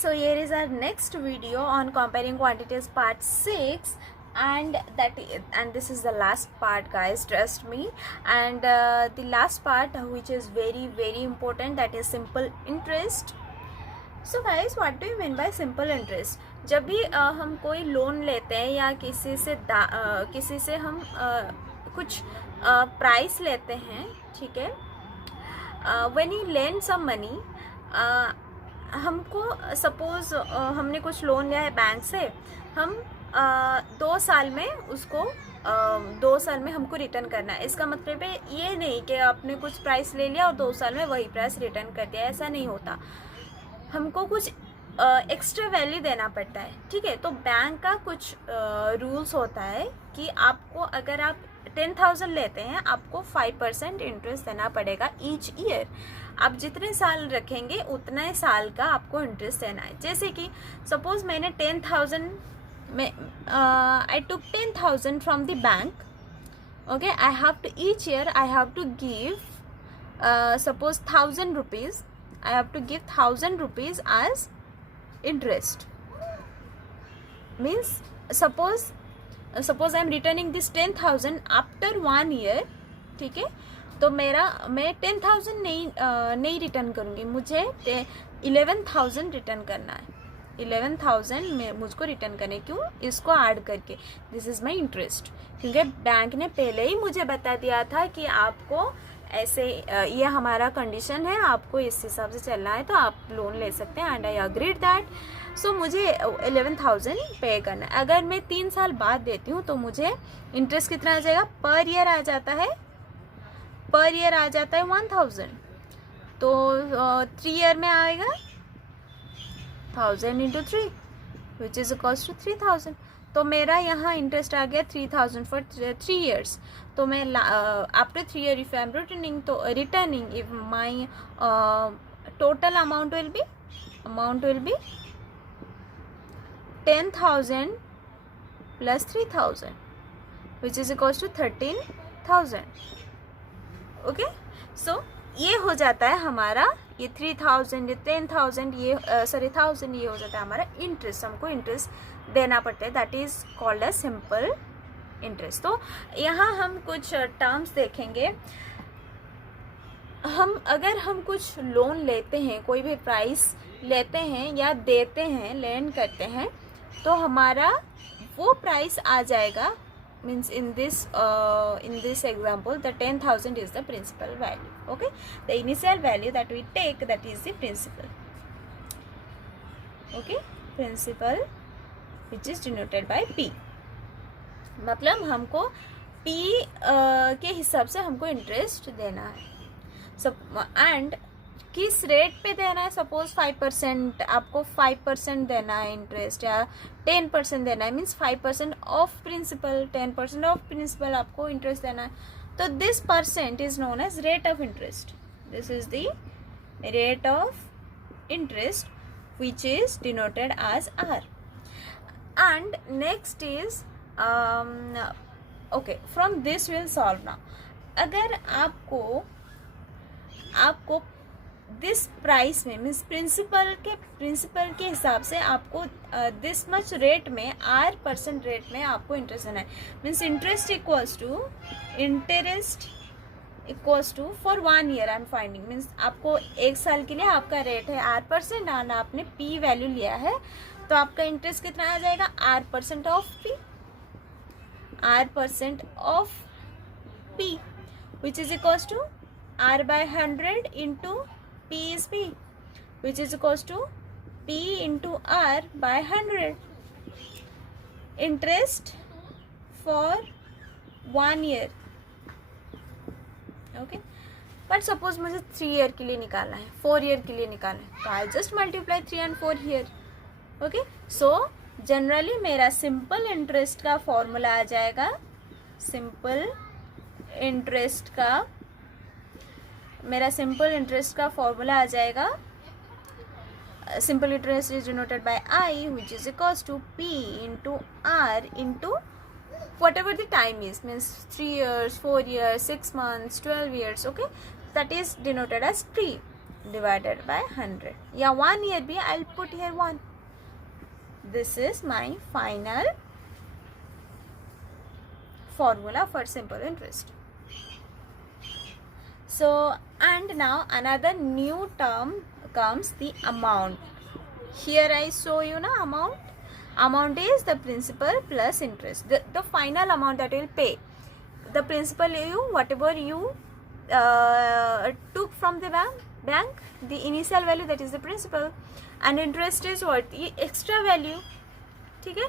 So here is our next video on comparing quantities part 6, and this is the last part, guys, trust me. And the last part, which is very important, that is simple interest. So guys, what do you mean by simple interest? जब भी हम कोई loan लेते हैं या किसी से हम कुछ प्राइस लेते हैं, ठीक है, when you lend some money, हमको सपोज हमने कुछ लोन लिया है बैंक से, हम 2 साल में उसको 2 साल में हमको रिटर्न करना है। इसका मतलब है ये नहीं कि आपने कुछ प्राइस ले लिया और 2 साल में वही प्राइस रिटर्न कर दिया, ऐसा नहीं होता। हमको कुछ एक्स्ट्रा वैल्यू देना पड़ता है, ठीक है। तो बैंक का कुछ रूल्स होता है कि आपको, अगर आप 10,000 लेते हैं, आपको 5% इंटरेस्ट देना पड़ेगा ईच ईयर। आप जितने साल रखेंगे उतने साल का आपको इंटरेस्ट देना है। जैसे कि सपोज मैंने 10,000 में I took 10,000 from the bank, okay. I have to each year I have to give suppose 1,000 rupees, I have to give 1,000 rupees as interest. Means suppose I am returning this 10,000 after 1 year, ठीक है। तो मैं 10,000 नहीं return करूँगी, मुझे 11,000 return करना है। 11,000 में मुझको रिटर्न करने, क्यों? इसको ऐड करके, दिस इज़ माई इंटरेस्ट। क्योंकि बैंक ने पहले ही मुझे बता दिया था कि आपको ऐसे ये हमारा कंडीशन है, आपको इस हिसाब से चलना है, तो आप लोन ले सकते हैं। And I agreed that. So मुझे 11,000 पे करना है। अगर मैं 3 साल बाद देती हूँ तो मुझे इंटरेस्ट कितना आ जाएगा? पर ईयर आ जाता है 1,000। तो 3 ईयर में आएगा 1,000 into 3 which is equals to 3,000। तो मेरा यहाँ इंटरेस्ट आ गया 3,000 फॉर 3 years। तो मैं after 3 year if I am returning if my total amount will be 10,000 plus 3,000 which is equals to 13,000, okay. So ये हो जाता है हमारा, ये 3,000, ये 10,000, ये 1,000, ये हो जाता है हमारा इंटरेस्ट। हमको इंटरेस्ट देना पड़ता है, that is called a simple interest. तो यहाँ हम कुछ टर्म्स देखेंगे। अगर हम कुछ लोन लेते हैं, कोई भी प्राइस लेते हैं या देते हैं, लेंड करते हैं, तो हमारा वो प्राइस आ जाएगा। means in this example the 10,000 is the principal value, okay. The initial value that we take, that is the principal, okay, principal which is denoted by P। मतलब हमको P के हिसाब से हमको इंटरेस्ट देना है। एंड किस रेट पे देना है? सपोज 5%, आपको 5% देना है इंटरेस्ट, या 10% देना है, means 5% of principal, 10% of principal आपको इंटरेस्ट देना है। तो this percent is known as rate of interest. This is the rate of interest which is denoted as R. And next is okay, from this will solve now. अगर आपको this price में, means principal के हिसाब से आपको this much rate में, R% rate में आपको इंटरेस्ट देना है। Means interest equals to for 1 year I am finding. Means आपको 1 साल के लिए आपका रेट है R%, और आपने P वैल्यू लिया है, तो आपका इंटरेस्ट कितना आ जाएगा? R% of P which is equals to R/100 into P is P, which is equals to P into R/100. Interest for 1 year, okay. But suppose मुझे 3 year के लिए निकालना है, 4 year के लिए निकालना है, तो I'll just multiply 3 and 4 here, okay. So generally मेरा सिंपल इंटरेस्ट का फॉर्मूला आ जाएगा, सिंपल इंटरेस्ट का फॉर्मूला आ जाएगा। Simple interest is denoted by I which is equals to P into R into whatever the time is, means 3 years, 4 years, 6 months, 12 years, okay. That is denoted as P, divided by 100. या 1 year भी I'll put here 1. This is my final formula for simple interest. So, and now another new term comes, the amount. Here I show you na amount. Amount is the principal plus interest, the final amount that you will pay. The principal, you whatever you took from the bank, the initial value, that is the principal, and interest is what, the extra value. ठीक है.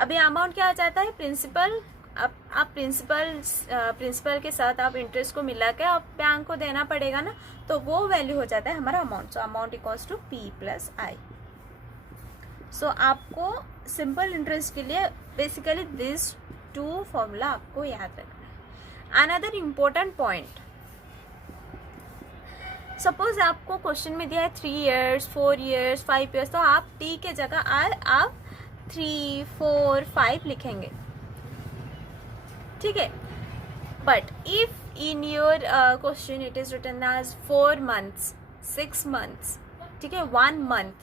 अभी amount क्या आ जाता है, principal. आप principal के साथ आप इंटरेस्ट को मिला के आप बैंक को देना पड़ेगा ना, तो वो वैल्यू हो जाता है हमारा amount. So amount equals to P plus I. So आपको सिंपल इंटरेस्ट के लिए बेसिकली दिस 2 फॉर्मूला आपको याद रखना है. अनदर इम्पोर्टेंट पॉइंट, सपोज आपको क्वेश्चन में दिया है 3 years, 4 years, 5 years, तो आप T के जगह आप 3, 4, 5 लिखेंगे. ठीक है. But if in your question it is written as 4 months, 6 months, ठीक है, 1 month,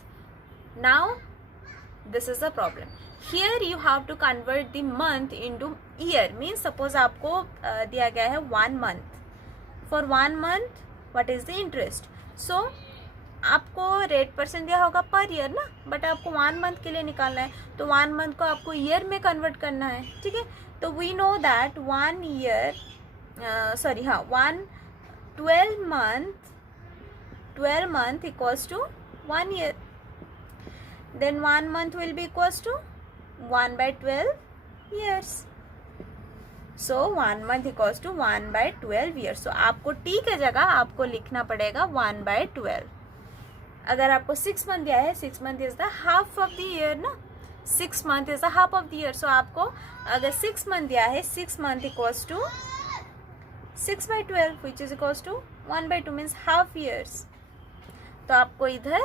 now this is the problem. Here you have to convert the month into year. Means suppose आपको दिया गया है 1 month. For 1 month what is the interest? So आपको rate percent दिया होगा per year ना, बट आपको 1 month के लिए निकालना है, तो 1 month को आपको ईयर में कन्वर्ट करना है. ठीक है. तो we know that 1 year 12 month equals to 1 year. Then 1 month will be equals to 1 by 12 years. So 1 month equals to 1 by 12 years. So आपको T के जगह आपको लिखना पड़ेगा 1 by 12. अगर आपको 6 month दिया है, 6 month is the half of the year ना, 6 month is the half of the year. So आपको अगर 6 month दिया है, 6 month equals to 6 by 12 which is equals to 1 by 2 means half years. तो आपको इधर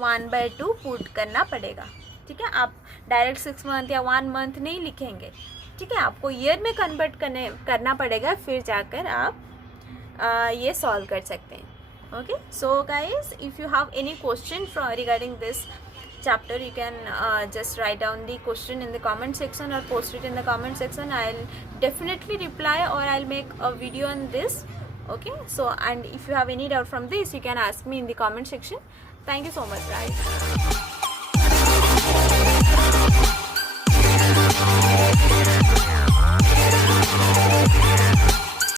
1 by 2 पुट करना पड़ेगा. ठीक है. आप डायरेक्ट 6 month या 1 month नहीं लिखेंगे. ठीक है. आपको ईयर में कन्वर्ट करना पड़ेगा, फिर जाकर आप ये सॉल्व कर सकते हैं. Okay. So guys, if you have any question regarding this chapter, you can just write down the question in the comment section or post it in the comment section. I'll definitely reply or I'll make a video on this. Okay. So, and if you have any doubt from this, you can ask me in the comment section. Thank you so much, guys.